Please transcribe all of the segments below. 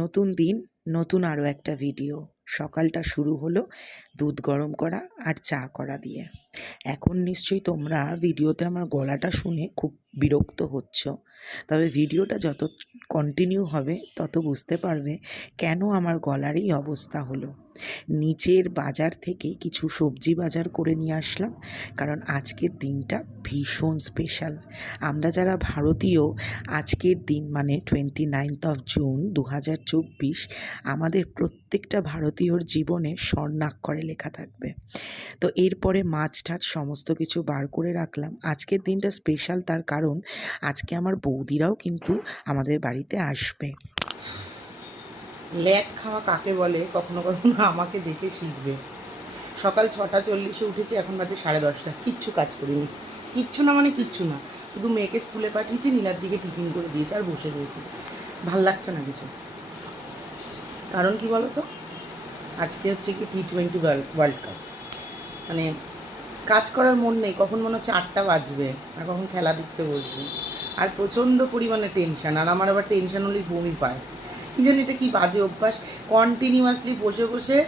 নতুন দিন, নতুন আরও একটা ভিডিও সকালটা শুরু হলো দুধ গরম করা আর চা করা দিয়ে। এখন নিশ্চয়ই তোমরা ভিডিওতে আমার গলাটা শুনে খুব বিরক্ত হচ্ছ। তবে ভিডিওটা যত কন্টিনিউ হবে, তত বুঝতে পারবে কেন আমার গলার এই অবস্থা হলো। নিচের বাজার থেকে কিছু সবজি বাজার করে নিয়ে আসলাম, কারণ আজকের দিনটা ভীষণ স্পেশাল আমরা যারা ভারতীয়, আজকের দিন মানে টোয়েন্টি নাইনথ অফ জুন দু চব্বিশ, আমাদের প্রত্যেকটা ভারতীয়র জীবনে স্বর্ণাক্ষরে লেখা থাকবে। তো এরপরে মাছ টাছ সমস্ত কিছু বার করে রাখলাম। আজকের দিনটা স্পেশাল তার কারণ, আজকে আমার বৌদিরাও কিন্তু আমাদের বাড়িতে আসবে। ল্যাদ খাওয়া কাকে বলে? কখনো কখনো আমাকে দেখে শিখবে। সকাল ছটা চল্লিশে উঠেছি, এখন বাজে সাড়ে দশটা। কিচ্ছু কাজ করিনি। কিচ্ছু না মানে কিচ্ছু না। শুধু মেয়েকে স্কুলে পাঠিয়েছি, নীলার দিকে টিফিন করে দিয়েছে আর বসে রয়েছি। ভালো লাগছে না কিছু। কারণ কি বলতো? আজকে হচ্ছে কি টি টোয়েন্টি ওয়ার্ল্ড কাপ। মানে কাজ করার মন নেই, কখন মনে হচ্ছে আটটা বাজবে, আর কখন খেলা দেখতে বসবে। আর প্রচণ্ড পরিমাণে টেনশন আর আমার আবার টেনশন হলেই বমি পায়। কি জানি এটা কি বাজে অভ্যাস? কন্টিনিউয়াসলি বসে বসে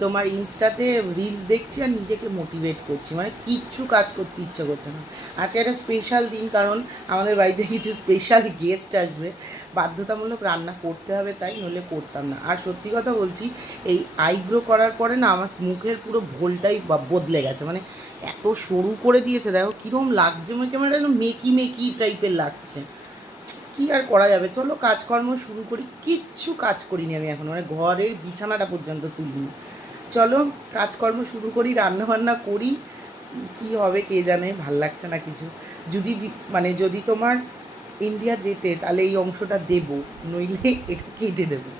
তোমার ইনস্টাতে রিলস দেখছি আর নিজেকে মোটিভেট করছি। মানে কিচ্ছু কাজ করতে ইচ্ছে করছে না। আজকে একটা স্পেশাল দিন, কারণ আমাদের বাড়িতে কিছু স্পেশাল গেস্ট আসবে। বাধ্যতামূলক রান্না করতে হবে তাই, নইলে করতাম না। আর সত্যি কথা বলছি, এই আইব্রো করার পরে না আমার মুখের পুরো ভোলটাই বদলে গেছে। মানে এত সরু করে দিয়েছে, দেখো কীরকম লাগছে মানে কেমন একটা মেকি মেকি টাইপের লাগছে। কি আর করা যাবে? চলো কাজকর্ম শুরু করি। কিচ্ছু কাজ করিনি আমি এখন মানে ঘরের বিছানাটা পর্যন্ত তুলিনি। চলো কাজকর্ম শুরু করি রান্না বান্না করি। কি হবে কে জানে, ভালো লাগছে না কিছু। যদি মানে যদি তোমার ইন্ডিয়া যেতে, তাহলে এই অংশটা দেব, নইলে এটা কেটে দেবো।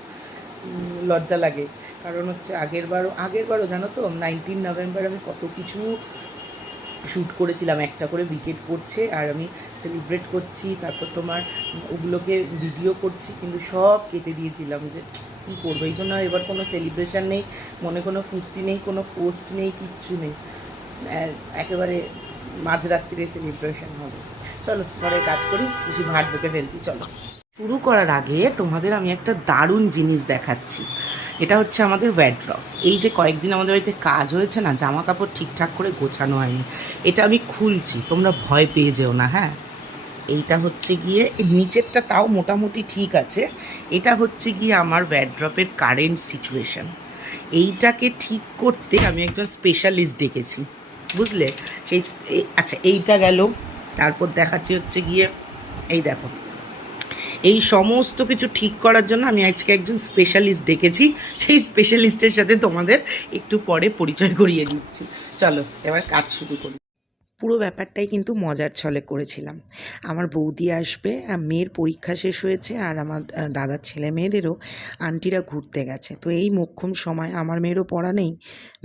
লজ্জা লাগে। কারণ হচ্ছে আগের বারও আগের বারও জানো তো নাইনটিন নভেম্বর আমি কত কিছু শ্যুট করেছিলাম। একটা করে উইকেট পড়ছে আর আমি সেলিব্রেট করছি, তারপর তোমার ওগুলোকে ভিডিও করছি, কিন্তু সব কেটে দিয়েছিলাম যে কী করব? এই জন্য এবার কোনো সেলিব্রেশন নেই, মনে কোনো ফুর্তি নেই, কোনো পোস্ট নেই, কিচ্ছু নেই। একেবারে মাঝরাত্রিরে সেলিব্রেশন হবে। চলো ঘরে কাজ করি, বেশি ভাট বকে ফেলছি, চলো। শুরু করার আগে তোমাদের আমি একটা দারুণ জিনিস দেখাচ্ছি। এটা হচ্ছে আমাদের ওয়্যাড্রপ এই যে কয়েকদিন আমাদের বাড়িতে কাজ হয়েছে না জামা কাপড় ঠিকঠাক করে গোছানো হয়নি। এটা আমি খুলছি, তোমরা ভয় পেয়ে যেও না হ্যাঁ? এইটা হচ্ছে গিয়ে নিচেরটা তাও মোটামুটি ঠিক আছে। এটা হচ্ছে গিয়ে আমার ওয়্যাড্রপের কারেন্ট সিচুয়েশন এইটাকে ঠিক করতে আমি একজন স্পেশালিস্ট ডেকেছি, বুঝলে? সেই আচ্ছা এইটা গেল। তারপর দেখাচ্ছি হচ্ছে গিয়ে, এই দেখো। এই সমস্ত কিছু ঠিক করার জন্য আমি আজকে একজন স্পেশালিস্ট ডেকেছি। সেই স্পেশালিস্টের সাথে তোমাদের একটু পরে পরিচয় করিয়ে দিচ্ছি। চলো, এবার কাজ শুরু করি। পুরো ব্যাপারটাই কিন্তু মজার ছলে করেছিলাম। আমার বৌদি আসবে মেয়ের পরীক্ষা শেষ হয়েছে, আর আমার দাদার ছেলে মেয়েদেরও আন্টিরা ঘুরতে গেছে। তো এই মোক্ষম সময় আমার মেয়েরও পড়া নেই,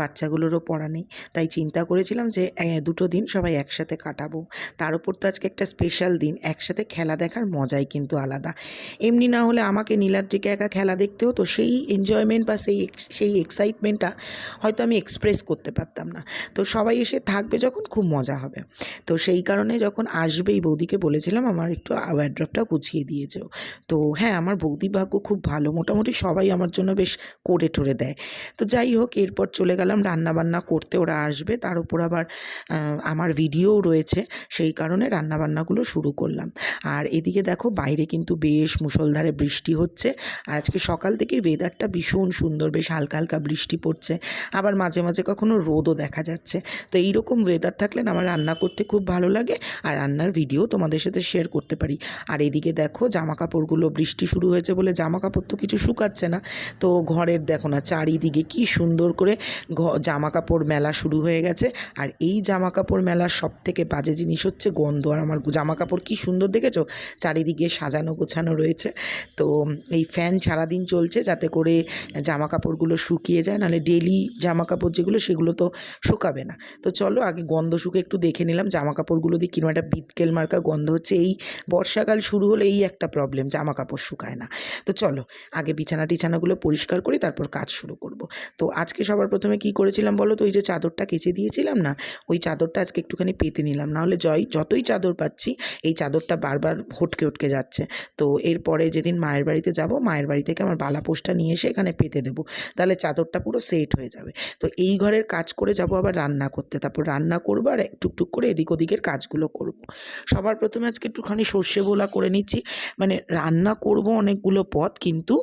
বাচ্চাগুলোরও পড়া নেই। তাই চিন্তা করেছিলাম যে দুটো দিন সবাই একসাথে কাটাবো। তার উপর তো আজকে একটা স্পেশাল দিন, একসাথে খেলা দেখার মজাই কিন্তু আলাদা। এমনি না হলে আমাকে নীলাদ্রিকে একা খেলা দেখতে হতো, সেই এনজয়মেন্ট বা সেই সেই এক্সাইটমেন্টটা হয়তো আমি এক্সপ্রেস করতে পারতাম না। তো সবাই এসে থাকবে যখন, খুব মজা হবে। তো সেই কারণে যখন আসবেই, বৌদিকে বলেছিলাম, আমার একটু ওয়ার্ড্রপটা গুছিয়ে দিয়েছ তো হ্যাঁ আমার বৌদি ভাগ্য খুব ভালো। মোটামুটি সবাই আমার জন্য বেশ করে টোরে দেয়। তো যাই হোক, এরপর চলে গেলাম রান্না বান্না করতে। ওরা আসবে, তার উপর আবার আমার ভিডিওও রয়েছে। সেই কারণে রান্না বান্নাগুলো শুরু করলাম। আর এদিকে দেখো, বাইরে কিন্তু বেশ মুষলধারে বৃষ্টি হচ্ছে। আর আজকে সকাল থেকেই ওয়েদারটা ভীষণ সুন্দর, বেশ হালকা হালকা বৃষ্টি পড়ছে। আবার মাঝে মাঝে কখনো রোদও দেখা যাচ্ছে। তো এইরকম ওয়েদার থাকলে আমার রান্না করতে খুব ভালো লাগে আর রান্নার ভিডিও তোমাদের সাথে শেয়ার করতে পারি। আর এদিকে দেখো জামা কাপড়গুলো বৃষ্টি শুরু হয়েছে বলে জামা কাপড় তো কিছু শুকাচ্ছে না। তো ঘরের দেখো না চারিদিকে কি সুন্দর করে জামা কাপড় মেলা শুরু হয়ে গেছে। আর এই জামা কাপড় মেলার সব থেকে বাজে জিনিস হচ্ছে গন্ধ। আর আমার জামা কাপড় কি সুন্দর দেখেছ? চারিদিকে সাজানো গোছানো রয়েছে। তো এই ফ্যান সারাদিন চলছে যাতে করে জামা কাপড়গুলো শুকিয়ে যায়। নাহলে ডেলি জামা কাপড় যেগুলো সেগুলো তো শুকাবে না। তো চলো আগে গন্ধ শুকে একটু দেখে নিলাম। জামা কাপড়গুলো দিয়ে কিরম একটা বিটকেল মার্কা গন্ধ হচ্ছে। এই বর্ষাকাল শুরু হলে এই একটা প্রবলেম জামা কাপড় শুকায় না। তো চলো, আগে বিছানা টিছানাগুলো পরিষ্কার করি, তারপর কাজ শুরু করব। তো আজকে সবার প্রথমে কি করেছিলাম বলো তো? ওই যে চাদরটা কেচে দিয়েছিলাম না, ওই চাদরটা আজকে একটুখানি পেতে নিলাম। নাহলে জয়, যতই চাদর পাচ্ছি, এই চাদরটা বারবার হটকে উটকে যাচ্ছে। তো এরপরে যেদিন মায়ের বাড়িতে যাব, মায়ের বাড়ি থেকে আমার বালা পোস্টটা নিয়ে এসে এখানে পেতে দেবো। তাহলে চাদরটা পুরো সেট হয়ে যাবে। তো এই ঘরের কাজ করে যাব আবার রান্না করতে। তারপর রান্না করব আর টুকটুক করে এদিক ওদিকের কাজগুলো করব। সবার প্রথমে আজকে একটুখানি সর্ষে বোলা করে নিচ্ছি। মানে রান্না করব অনেকগুলো পদ কিন্তু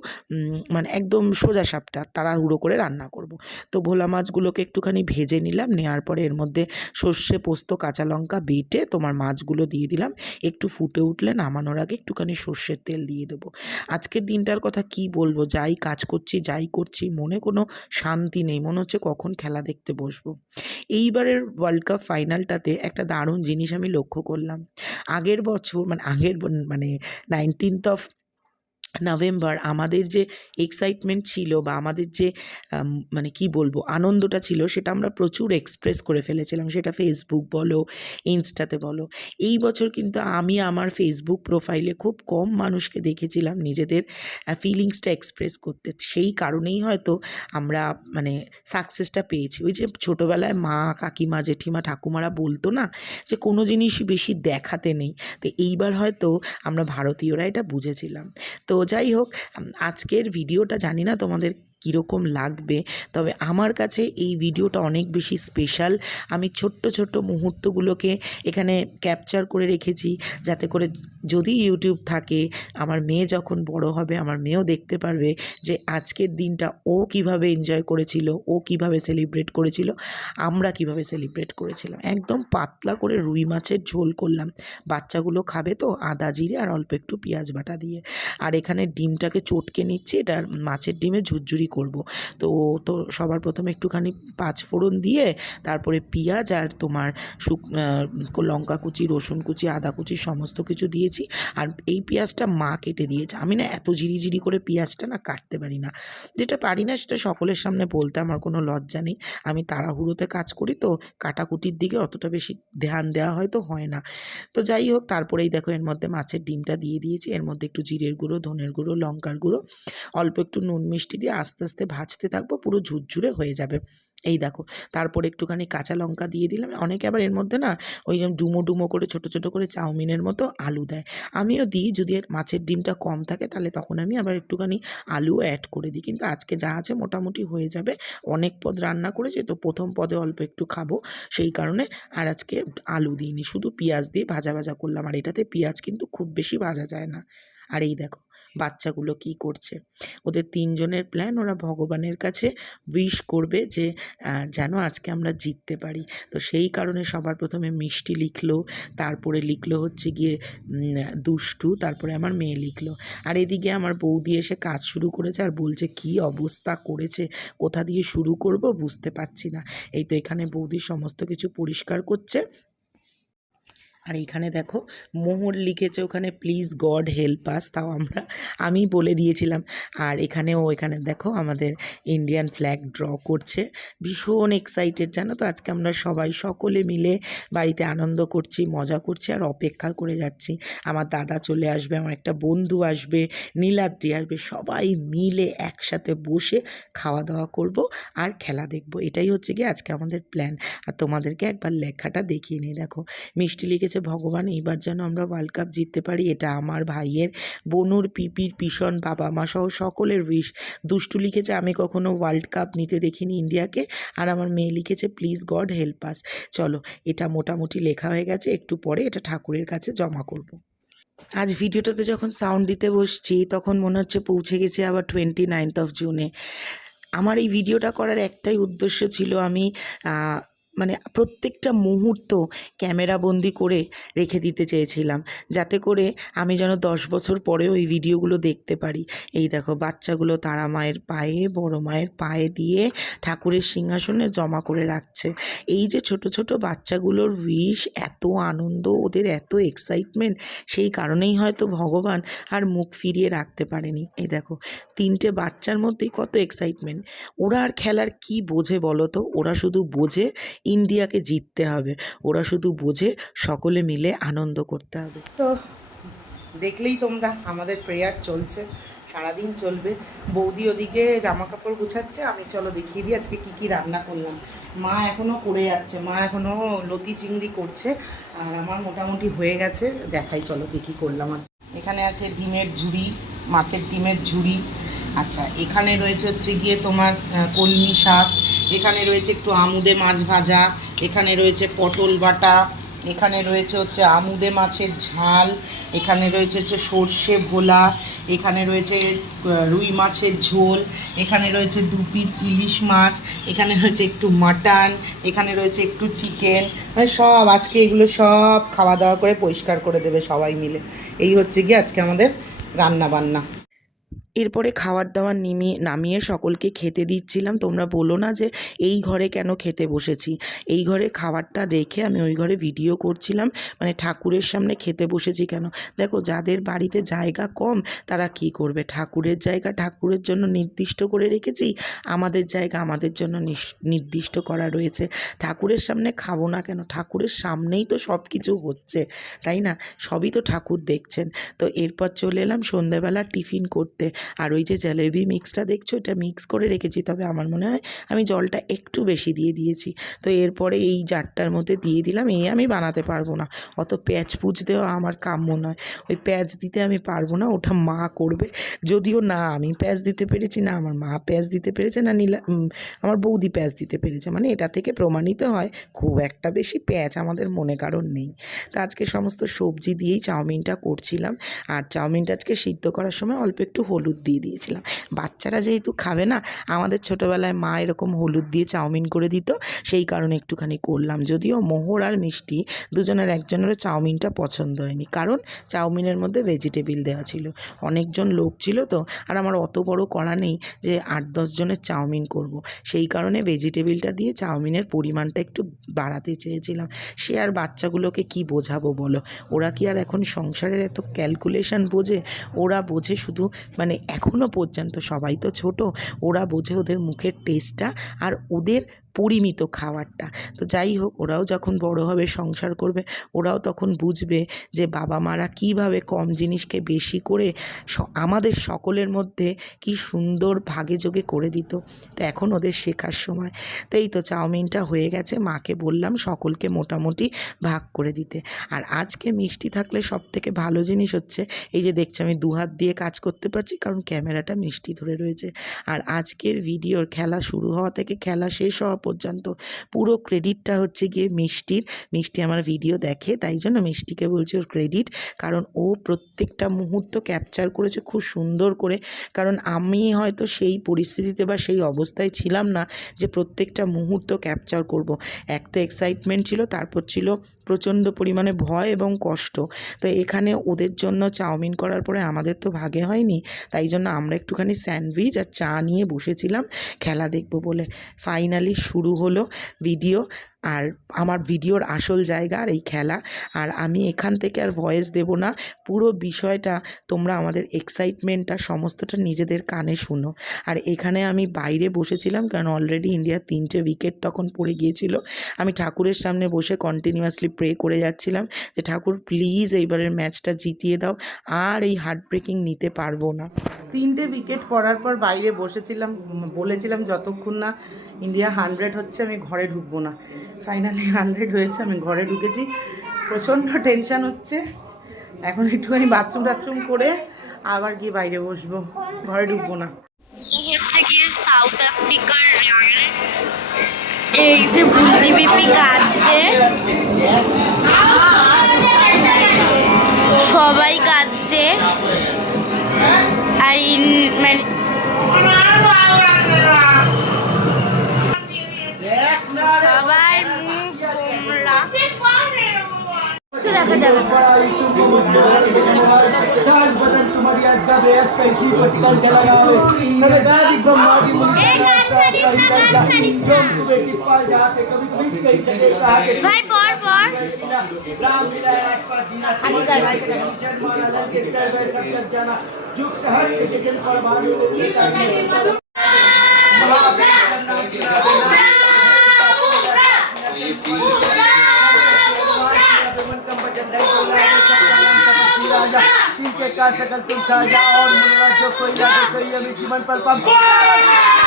মানে একদম সোজা সাপটা তাড়াহুড়ো করে রান্না করব। তো ভোলা মাছগুলোকে একটুখানি ভেজে নিলাম নেওয়ার পরে এর মধ্যে সর্ষে, পোস্ত, কাঁচা লঙ্কা বেটে তোমার মাছগুলো দিয়ে দিলাম। একটু ফুটে উঠলে নামানোর আগে একটুখানি সর্ষের তেল দিয়ে দেবো। আজকের দিনটার কথা কি বলব? যাই কাজ করছি, যাই করছি, মনে কোনো শান্তি নেই। মনে হচ্ছে কখন খেলা দেখতে বসবো। এইবারের ওয়ার্ল্ড কাপ ফাইনালটাতে একটা দারুণ জিনিস আমি লক্ষ্য করলাম। আগের বছর মানে আগের মানে নাইনটিন্থ অফ নভেম্বর আমাদের যে এক্সাইটমেন্ট ছিল বা আমাদের যে মানে কি বলব, আনন্দটা ছিল সেটা আমরা প্রচুর এক্সপ্রেস করে ফেলেছিলাম। সেটা ফেসবুক বলো ইনস্টাতে বলো। এই বছর কিন্তু আমি আমার ফেসবুক প্রোফাইলে খুব কম মানুষকে দেখেছিলাম নিজেদের ফিলিংসটা এক্সপ্রেস করতে। সেই কারণেই হয়তো আমরা মানে সাকসেসটা পেয়েছি। ওই যে ছোটোবেলায় মা, কাকিমা, জেঠিমা, ঠাকুমারা বলতো না যে, কোনো জিনিসই বেশি দেখাতে নেই। তো এইবার হয়তো আমরা ভারতীয়রা এটা বুঝেছিলাম। তো যাই হোক আজকের ভিডিওটা জানি না তোমাদের কীরকম লাগবে, তবে আমার কাছে এই ভিডিওটা অনেক বেশি স্পেশাল আমি ছোট্ট ছোট্ট মুহূর্তগুলোকে এখানে ক্যাপচার করে রেখেছি, যাতে করে যদি ইউটিউব থাকে, আমার মেয়ে যখন বড় হবে, আমার মেয়েও দেখতে পারবে যে আজকের দিনটা ও কীভাবে এনজয় করেছিল, ও কীভাবে সেলিব্রেট করেছিল, আমরা কীভাবে সেলিব্রেট করেছিলাম। একদম পাতলা করে রুই মাছের ঝোল করলাম। বাচ্চাগুলো খাবে তো, আদা জিরে আর অল্প একটু পেঁয়াজ বাটা দিয়ে। আর এখানে ডিমটাকে চটকে নিচ্ছি, এটা মাছের ডিমে ঝুরঝুরি করব। তো তো সবার প্রথমে একটুখানি পাঁচ ফোড়ন দিয়ে, তারপরে পেঁয়াজ আর তোমার শুক লঙ্কা কুচি, রসুন কুচি, আদা কুচি, সমস্ত কিছু দিয়েছি। আর এই পেঁয়াজটা মা কেটে দিয়েছে। আমি না এত ঝিরিঝিরি করে পেঁয়াজটা না কাটতে পারি না। যেটা পারি না সেটা সকলের সামনে বলতে আমার কোনো লজ্জা নেই। আমি তাড়াহুড়োতে কাজ করি তো কাটাকুটির দিকে অতটা বেশি ধ্যান দেওয়া হয়তো হয় না। তো যাই হোক, তারপরেই দেখো এর মধ্যে মাছের ডিমটা দিয়ে দিয়েছি। এর মধ্যে একটু জিরের গুঁড়ো, ধনের গুঁড়ো, লঙ্কার গুঁড়ো, অল্প একটু নুন মিষ্টি দিয়ে আস্তে আস্তে ভাজতে থাকব। পুরো ঝুরঝুরে হয়ে যাবে। এই দেখো, তারপর একটুখানি কাঁচা লঙ্কা দিয়ে দিলাম। অনেকে আবার এর মধ্যে না ওই ডুমো ডুমো করে, ছোট ছোট করে চাউমিনের মতো আলু দেয়। আমিও দিই, যদি এর মাছের ডিমটা কম থাকে তাহলে তখন আমি আবার একটুখানি আলুও অ্যাড করে দিই। কিন্তু আজকে যা আছে মোটামুটি হয়ে যাবে। অনেক পদ রান্না করেছি তো প্রথম পদে অল্প একটু খাব। সেই কারণে আর আজকে আলু দিইনি, শুধু পেঁয়াজ দিয়ে ভাজা ভাজা করলাম। আর এটাতে পেঁয়াজ কিন্তু খুব বেশি ভাজা যায় না। আর এই দেখো বাচ্চাগুলো কি করছে। ওদের তিনজনের প্ল্যান ওরা ভগবানের কাছে উইশ করবে যে যেন আজকে আমরা জিততে পারি। তো সেই কারণে সবার প্রথমে মিষ্টি লিখলো, তারপরে লিখলো হচ্ছে গিয়ে দুষ্টু, তারপরে আমার মেয়ে লিখলো। আর এদিকে আমার বৌদি এসে কাজ শুরু করেছে আর বলছে, কি অবস্থা করেছে? কোথা দিয়ে শুরু করব? বুঝতে পারছি না। এই তো এখানে বৌদি সমস্ত কিছু পরিষ্কার করছে। আর এইখানে দেখো মোহর লিখেছে ওখানে প্লিজ গড হেল্প আস তাও আমরা আমি বলে দিয়েছিলাম। আর এখানেও, এখানে দেখো আমাদের ইন্ডিয়ান ফ্ল্যাগ ড্র করছে। ভীষণ এক্সাইটেড জানো তো? আজকে আমরা সবাই সকলে মিলে বাড়িতে আনন্দ করছি, মজা করছি আর অপেক্ষা করে যাচ্ছি। আমার দাদা চলে আসবে, আমার একটা বন্ধু আসবে, নীলাদ্রি আসবে, সবাই মিলে একসাথে বসে খাওয়া দাওয়া করব আর খেলা দেখব। এটাই হচ্ছে কি আজকে আমাদের প্ল্যান আর তোমাদেরকে একবার লেখাটা দেখিয়ে নিই। দেখো, মিষ্টি লিখেছে ভগবান এইবার যেন আমরা ওয়ার্ল্ড কাপ জিততে পারি। এটা আমার ভাইয়ের, বনুর, পিপির, পিসন বাবা মা সহ সকলের উইশ দুষ্টু লিখেছে, আমি কখনো ওয়ার্ল্ড কাপ নিতে দেখিনি ইন্ডিয়াকে। আর আমার মেয়ে লিখেছে প্লিজ গড হেল্প আস চলো, এটা মোটামুটি লেখা হয়ে গেছে, একটু পরে এটা ঠাকুরের কাছে জমা করব। আজ ভিডিওটাতে যখন সাউন্ড দিতে বসছি, তখন মনে হচ্ছে পৌঁছে গেছে আবার টোয়েন্টি নাইনথ অফ জুনে আমার এই ভিডিওটা করার একটাই উদ্দেশ্য ছিল আমি মানে প্রত্যেকটা মুহূর্ত ক্যামেরাবন্দি করে রেখে দিতে চেয়েছিলাম। যাতে করে আমি যেন দশ বছর পরেও এই ভিডিওগুলো দেখতে পারি। এই দেখো, বাচ্চাগুলো তারা মায়ের পায়ে, বড় মায়ের পায়ে দিয়ে ঠাকুরের সিংহাসনে জমা করে রাখছে। এই যে ছোট ছোট বাচ্চাগুলোর উইশ এত আনন্দ, ওদের এত এক্সাইটমেন্ট সেই কারণেই হয়তো ভগবান আর মুখ ফিরিয়ে রাখতে পারেনি। এই দেখো, তিনটে বাচ্চার মধ্যেই কত এক্সাইটমেন্ট ওরা আর খেলার কি বোঝে বলো তো? ওরা শুধু বোঝে ইন্ডিয়াকে জিততে হবে। ওরা শুধু বোঝে, সকলে মিলে আনন্দ করতে হবে। তো দেখলেই তোমরা আমাদের প্রেয়ার চলছে, সারাদিন চলবে। বৌদি ওদিকে জামা কাপড় গুছাচ্ছে, আমি চলো দেখিয়ে দিই আজকে কি কি রান্না করলাম। মা এখনও করে যাচ্ছে, মা এখনও লতি চিংড়ি করছে, আর আমার মোটামুটি হয়ে গেছে, দেখাই চলো কি কি করলাম আজ। এখানে আছে ডিমের ঝুড়ি, মাছের ডিমের ঝুড়ি। আচ্ছা এখানে রয়েছে হচ্ছে গিয়ে তোমার কলমি শাক এখানে রয়েছে একটু আমুদে মাছ ভাজা, এখানে রয়েছে পটল বাটা, এখানে রয়েছে হচ্ছে আমুদে মাছের ঝাল, এখানে রয়েছে হচ্ছে সর্ষে ভোলা, এখানে রয়েছে রুই মাছের ঝোল, এখানে রয়েছে দু পিস ইলিশ মাছ, এখানে রয়েছে একটু মাটন, এখানে রয়েছে একটু চিকেন মানে সব, আজকে এগুলো সব খাওয়া দাওয়া করে পরিষ্কার করে দেবে সবাই মিলে। এই হচ্ছে কি আজকে আমাদের রান্না বান্না এরপরে খাওয়ার দাওয়ার নিমিয়ে নামিয়ে সকলকে খেতে দিচ্ছিলাম। তোমরা বলো না যে এই ঘরে কেন খেতে বসেছি? এই ঘরে খাবারটা রেখে আমি ওই ঘরে ভিডিও করছিলাম। মানে ঠাকুরের সামনে খেতে বসেছি কেন? দেখো, যাদের বাড়িতে জায়গা কম, তারা কি করবে? ঠাকুরের জায়গা ঠাকুরের জন্য নির্দিষ্ট করে রেখেছি? আমাদের জায়গা আমাদের জন্য নির্দিষ্ট করা রয়েছে। ঠাকুরের সামনে খাব না কেন? ঠাকুরের সামনেই তো সব কিছু হচ্ছে, তাই না? সবই তো ঠাকুর দেখছেন। তো এরপর চলে এলাম সন্ধেবেলা টিফিন করতে। আর ওই যে জলেবি মিক্সটা দেখছ, এটা মিক্স করে রেখেছি, তবে আমার মনে হয় আমি জলটা একটু বেশি দিয়ে দিয়েছি। তো এরপরে এই জারটার মধ্যে দিয়ে দিলাম এই আমি বানাতে পারব না। অত প্যাঁচ পুচ দেওয়া আমার কাম্য নয়। ওই প্যাঁচ দিতে আমি পারব না, ওটা মা করবে। যদিও না, আমি প্যাঁচ দিতে পেরেছি না, আমার মা প্যাঁচ দিতে পেরেছে না, নীলা আমার বৌদি প্যাঁচ দিতে পেরেছে। মানে এটা থেকে প্রমাণিত হয়, খুব একটা বেশি প্যাঁচ আমাদের মনে কারণ নেই। তো আজকে সমস্ত সবজি দিয়েই চাউমিনটা করছিলাম। আর চাউমিনটা আজকে সিদ্ধ করার সময় অল্প একটু হলুদ দিয়ে দিয়েছিলাম। বাচ্চারা যেহেতু খাবে না, আমাদের ছোটোবেলায় মা এরকম হলুদ দিয়ে চাউমিন করে দিত, সেই কারণে একটুখানি করলাম। যদিও মোহর আর মিষ্টি দুজনের একজনেরও চাউমিনটা পছন্দ হয়নি, কারণ চাউমিনের মধ্যে ভেজিটেবিল দেওয়া ছিল। অনেকজন লোক ছিল তো, আর আমার অত বড় করা নেই যে আট দশজনের চাউমিন করব। সেই কারণে ভেজিটেবিলটা দিয়ে চাউমিনের পরিমাণটা একটু বাড়াতে চেয়েছিলাম। সে আর বাচ্চাগুলোকে কি বোঝাবো বলো? ওরা কি আর এখন সংসারের এত ক্যালকুলেশন বোঝে? ওরা বোঝে শুধু মানে এখনও পর্যন্ত সবাই তো ছোট। ওরা বোঝে ওদের মুখের টেস্টটা আর ওদের পরিমিত খাবারটা। তো যাই হোক, ওরাও যখন বড় হবে, সংসার করবে, ওরাও তখন বুঝবে যে বাবা মারা কীভাবে কম জিনিসকে বেশি করে আমাদের সকলের মধ্যে কি সুন্দর ভাগে যোগে করে দিত। তো এখন ওদের শেখার সময়। তো এই তো চাউমিনটা হয়ে গেছে, মাকে বললাম সকলকে মোটামুটি ভাগ করে দিতে। আর আজকে মিষ্টি থাকলে সব থেকে ভালো জিনিস হচ্ছে, এই যে দেখছি আমি দু হাত দিয়ে কাজ করতে পারছি, কারণ ক্যামেরাটা মিষ্টি ধরে রয়েছে। আর আজকের ভিডিওর খেলা শুরু হওয়া থেকে খেলা শেষ হওয়া পর্যন্ত। পুরো ক্রেডিটটা হচ্ছে গিয়ে মিষ্টির। মিষ্টি আমার ভিডিও দেখে, তাই জন্য মিষ্টিকে বলছি ওর ক্রেডিট কারণ ও প্রত্যেকটা মুহূর্ত ক্যাপচার করেছে খুব সুন্দর করে। কারণ আমি হয়তো সেই পরিস্থিতিতে বা সেই অবস্থায় ছিলাম না যে প্রত্যেকটা মুহূর্ত ক্যাপচার করব। এক তো এক্সাইটমেন্ট ছিল, তারপর ছিল প্রচণ্ড পরিমাণে ভয় এবং কষ্ট। তো এখানে ওদের জন্য চাউমিন করার পরে আমাদের তো ভাগে হয়নি। তাই জন্য আমরা একটুখানি স্যান্ডউইচ আর চা নিয়ে বসেছিলাম। খেলা দেখব বলে। ফাইনালি শুরু হলো ভিডিও আর আমার ভিডিওর আসল জায়গা আর এই খেলা। আর আমি এখান থেকে আর ভয়েস দেব না, পুরো বিষয়টা তোমরা আমাদের এক্সাইটমেন্টটা সমস্তটা নিজেদের কানে শুনো। আর এখানে আমি বাইরে বসেছিলাম, কারণ অলরেডি ইন্ডিয়ার তিনটে উইকেট তখন পড়ে গিয়েছিল। আমি ঠাকুরের সামনে বসে কন্টিনিউয়াসলি প্রে করে যাচ্ছিলাম যে, ঠাকুর প্লিজ এইবারের ম্যাচটা জিতিয়ে দাও, আর এই হার্ট ব্রেকিং নিতে পারব না। তিনটে উইকেট পড়ার পর বাইরে বসেছিলাম, বলেছিলাম যতক্ষণ না ইন্ডিয়া হান্ড্রেড হচ্ছে আমি ঘরে ঢুকবো না। ফাইনালি হান্ড্রেড হয়েছে আমি ঘরে ঢুকেছি। প্রচণ্ড টেনশন হচ্ছে। এখন একটুখানি বাথরুম টাথরুম করে আবার গিয়ে বাইরে বসবো। ঘরে ঢুকবো না। হচ্ছে গিয়ে সাউথ আফ্রিকার এই যে বুলটি বিপি কাঁদছে। সবাই কাঁদছে। আর ইন মানে सके कहा के ভাই পর পর राम लीला राजपाल दीना खाली का भाई का टीचर माना लग के सर वे राजा तीन के का सकल तुम साजा और मुनरा जो कोई ना कोई ये जीवन पल पम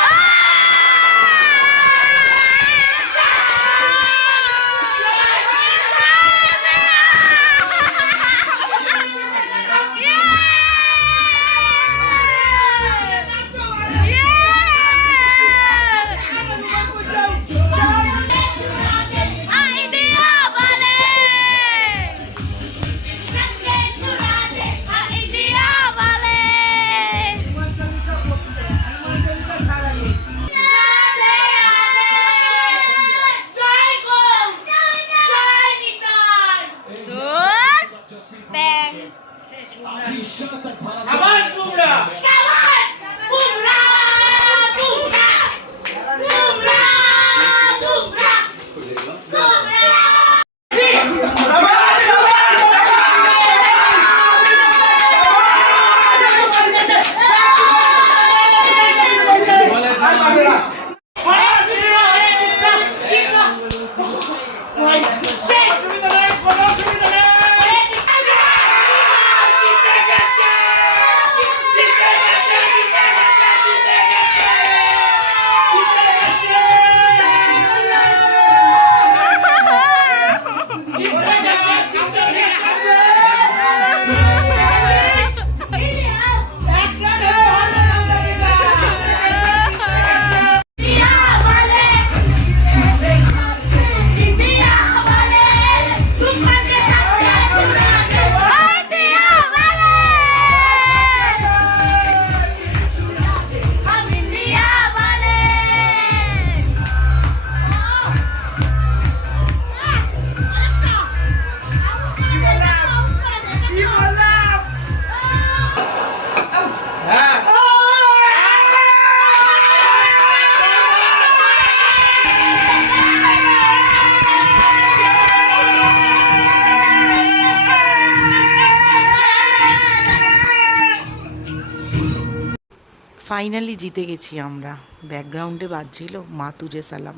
ফাইনালি জিতে গেছি আমরা। ব্যাকগ্রাউন্ডে বাজছিল মা তুজে সালাম।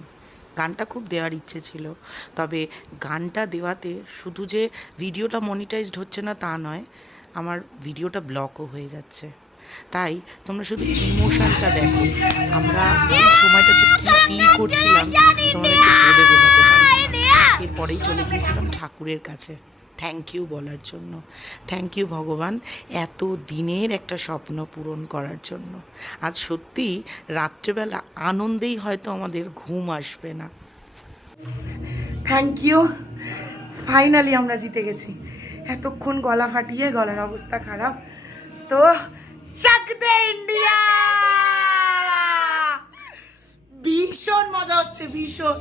গানটা খুব দেওয়ার ইচ্ছে ছিল। তবে গানটা দেওয়াতে শুধু যে ভিডিওটা মনিটাইজড হচ্ছে না তা নয়, আমার ভিডিওটা ব্লকও হয়ে যাচ্ছে। তাই তোমরা শুধু ইমোশনটা দেখো। আমরা এই সময়টা যে কী ফিল করছিলাম, তোমাদেরকে বলে বোঝাতে পারি। এরপরেই চলে গিয়েছিলাম ঠাকুরের কাছে। থ্যাংক ইউ বলার জন্য। থ্যাংক ইউ ভগবান এত দিনের একটা স্বপ্ন পূরণ করার জন্য। আজ সত্যি রাত্রেবেলা আনন্দেই হয়তো আমাদের ঘুম আসবে না। থ্যাংক ইউ ফাইনালি আমরা জিতে গেছি। এতক্ষণ গলা ফাটিয়ে গলার অবস্থা খারাপ। তো চাক দে ইন্ডিয়া! ভীষণ মজা হচ্ছে ভীষণ।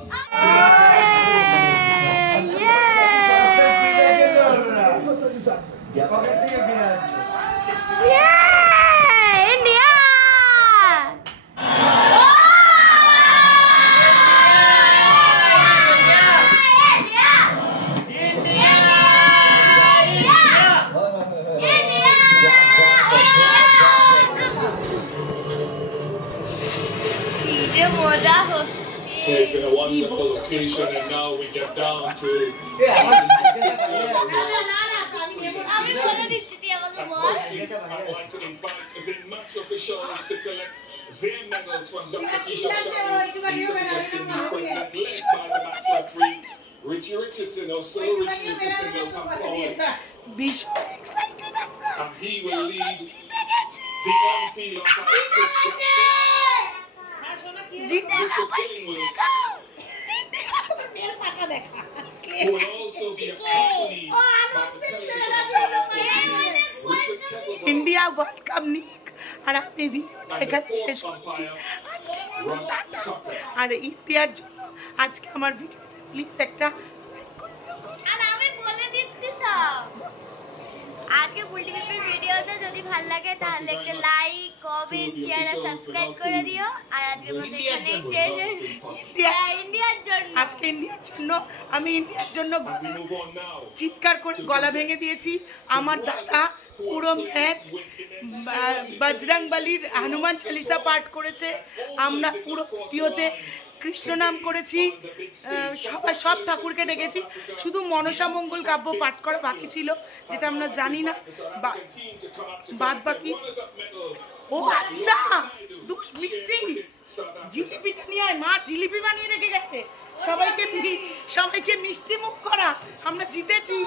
ইন্ডিয়া কি যে মজা হচ্ছে It's been a wonderful occasion, and now we get down to Richie Richardson. Also, Richie Richardson will come forward, ভীষণ এক্সাইটেড আমরা and he will lead জিতে the on-field practice. জিতে Richard King will, who will also be accompanied world cup Nick আর আমি ভিডিওটা এখানে শেষ করছি। আজকে. আর ইন্ডিয়ার জন্য আজকে আমার ভিডিওটা প্লিজ একটা লাইক করে দিও। আর আমি বলে দিচ্ছি সব। আজকে বুলটি পিপির ভিডিওতে যদি ভালো লাগে তাহলে একটা লাইক কমেন্ট শেয়ার আর সাবস্ক্রাইব করে দিও। আর আজকের মতো এখানেই শেষ ইন্ডিয়ার জন্য। আজকে ইন্ডিয়ার জন্য আমি ইন্ডিয়ার জন্য. চিৎকার করে গলা ভেঙে দিয়েছি। আমার দাদা পুরো ম্যাচ বজরং বলির হনুমান চালিসা পাঠ করেছে। আমরা পুরো ভিডিওতে কৃষ্ণ নাম করেছি সব ঠাকুরকে ডেকেছি। শুধু মনসা মঙ্গল কাব্য পাঠ করা বাকি ছিল, যেটা আমরা জানি না। বাদ বাকি। ও আচ্ছা! মিষ্টি! জিলিপিটা নিয়ে মা জিলিপি বানিয়ে রেখে গেছে। সবাইকে সবাইকে মিষ্টি মুখ করা। আমরা জিতেছি।